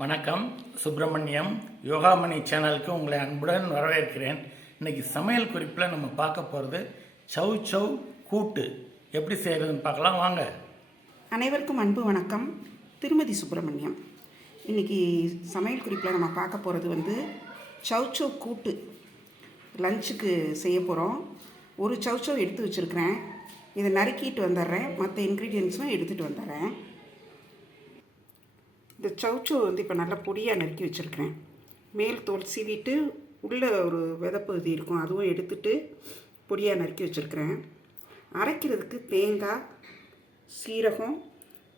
வணக்கம். சுப்பிரமணியம் யோகாமணி சேனலுக்கு உங்களை அன்புடன் வரவேற்கிறேன். இன்னைக்கு சமையல் குறிப்பில் நம்ம பார்க்க போகிறது சவ் சவ் கூட்டு. எப்படி செய்கிறதுன்னு பார்க்கலாம். வாங்க. அனைவருக்கும் அன்பு வணக்கம். திருமதி சுப்பிரமணியம். இன்றைக்கி சமையல் குறிப்பில் நம்ம பார்க்க போகிறது வந்து சௌச்சோ கூட்டு. லஞ்சுக்கு செய்ய போகிறோம் ஒரு சௌச்சோ எடுத்து வச்சுருக்கிறேன். இதை நறுக்கிட்டு வந்துடுறேன். மற்ற இன்க்ரீடியன்ஸும் எடுத்துகிட்டு வந்துடுறேன். இந்த சௌச்சோ வந்து இப்போ நல்லா பொடியாக நறுக்கி வச்சுருக்கிறேன். மேல் தோல் சீவிட்டு உள்ளே ஒரு விதப்பகுதி இருக்கும் அதுவும் எடுத்துட்டு பொடியாக நறுக்கி வச்சுருக்கிறேன். அரைக்கிறதுக்கு தேங்காய் சீரகம்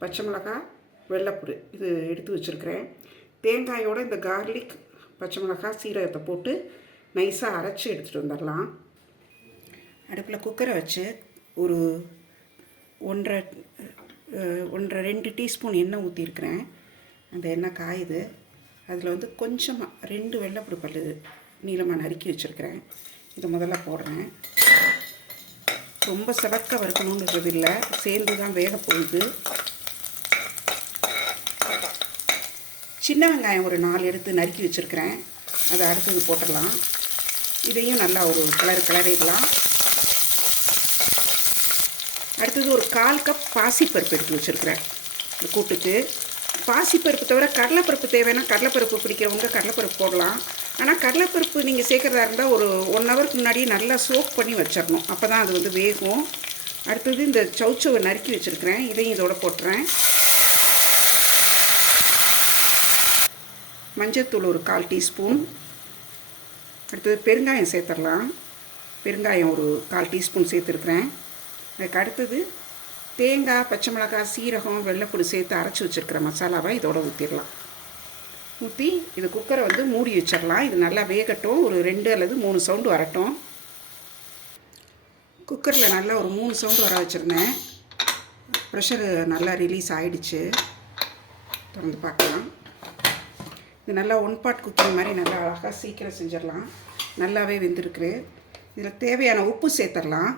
பச்சை மிளகாய் வெள்ளைப்பூடு இது எடுத்து வச்சுருக்கிறேன். தேங்காயோட இந்த கார்லிக் பச்சை மிளகாய் சீரகத்தை போட்டு நைஸாக அரைச்சி எடுத்துகிட்டு வந்துடலாம். அடுப்பில் குக்கரை வச்சு ஒரு ஒன்றரை ஒன்றரை ரெண்டு டீஸ்பூன் எண்ணெய் ஊற்றிருக்கிறேன் அந்த எண்ணெய் காயுது. அதில் வந்து கொஞ்சமாக ரெண்டு வெள்ளைப்பூடு பல்லு நீளமாக நறுக்கி வச்சுருக்கிறேன். இதை முதல்ல போடுறேன். ரொம்ப செவக்க வறுக்கணுன்றது இல்லை. சேர்ந்து தான் வேக போகுது. சின்ன வெங்காயம் ஒரு நாலு எடுத்து நறுக்கி வச்சுருக்கிறேன். அதை அடுத்தது போட்டுடலாம். இதையும் நல்லா ஒரு கலர் கிளறிடலாம். அடுத்தது ஒரு கால் கப் பாசிப்பருப்பு எடுத்து வச்சுருக்கிறேன். கூட்டுக்கு. பாசிப்பருப்பு தவிர கடலைப்பருப்பு தேவைன்னா கடலைப்பருப்பு பிடிக்கிறவங்க கடலைப்பருப்பு போடலாம். ஆனால் கடலைப்பருப்பு நீங்கள் சேர்க்குறதா இருந்தால் ஒரு ஒன் ஹவருக்கு முன்னாடியே நல்லா சோக் பண்ணி வச்சிடணும் அப்போ தான் அது வந்து வேகும். அடுத்தது இந்த சவுச்சவை நறுக்கி வச்சுருக்கிறேன். இதையும் இதோட போட்டுறேன். மஞ்சத்தூள் ஒரு கால் டீஸ்பூன். அடுத்தது பெருங்காயம் சேர்த்துடலாம். பெருங்காயம் ஒரு கால் டீஸ்பூன் சேர்த்துருக்குறேன். அதுக்கு அடுத்தது தேங்காய் பச்சை மிளகாய் சீரகம் வெள்ளைப்பூடு சேர்த்து அரைச்சி வச்சுருக்கிற மசாலாவை இதோட ஊற்றிடலாம் ஊற்றி இது குக்கரை வந்து மூடி வச்சிடலாம். இது நல்லா வேகட்டும். ஒரு ரெண்டு அல்லது மூணு சவுண்டு வரட்டும். குக்கரில் நல்லா ஒரு மூணு சவுண்டு வர வச்சுருந்தேன். ப்ரெஷரு நல்லா ரிலீஸ் ஆகிடுச்சு திறந்து பார்க்கலாம். இது நல்லா ஒன் பாட் குக்கிங் மாதிரி நல்லா அழகாக சீக்கிரம் செஞ்சிடலாம். நல்லாவே வெந்திருக்கு. இதில் தேவையான உப்பு சேர்த்துடலாம்.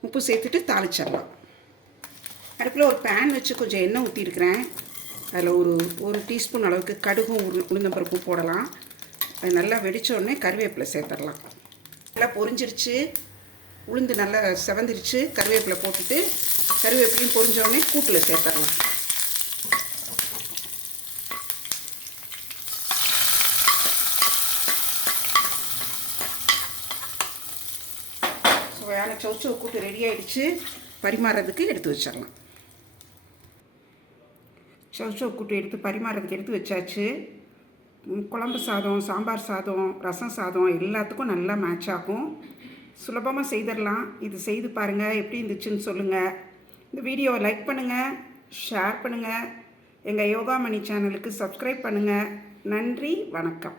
உப்பு சேர்த்துட்டு தாளிச்சிடலாம். அடுப்பில் ஒரு பேன் வச்சு கொஞ்சம் எண்ணெய் ஊற்றிருக்கிறேன் அதில் ஒரு ஒரு டீஸ்பூன் அளவுக்கு கடுகும் உரு உளுந்தம்பருப்பும் போடலாம். அது நல்லா வெடிச்ச உடனே கருவேப்பிலை சேர்த்துடலாம். நல்லா பொரிஞ்சிருச்சு. உளுந்து நல்லா செவந்திருச்சு. கருவேப்பிலை போட்டுட்டு கருவேப்பிலையும் பொரிஞ்ச உடனே கூட்டில் சேர்த்துடலாம். வேலை சௌச்சோ கூட்டு ரெடி ஆகிடுச்சு பரிமாறதுக்கு எடுத்து வச்சிடலாம். சௌச்சோ கூட்டு எடுத்து பரிமாறதுக்கு எடுத்து வச்சாச்சு. குழம்பு சாதம் சாம்பார் சாதம் ரசம் சாதம் எல்லாத்துக்கும் நல்லா மேட்ச் ஆகும். சுலபமாக செய்திடலாம். இது செய்து பாருங்கள் எப்படி இருந்துச்சுன்னு சொல்லுங்கள் இந்த வீடியோவை லைக் பண்ணுங்கள் ஷேர் பண்ணுங்கள் எங்கள் யோகாமணி சேனலுக்கு சப்ஸ்கிரைப் பண்ணுங்கள் நன்றி வணக்கம்.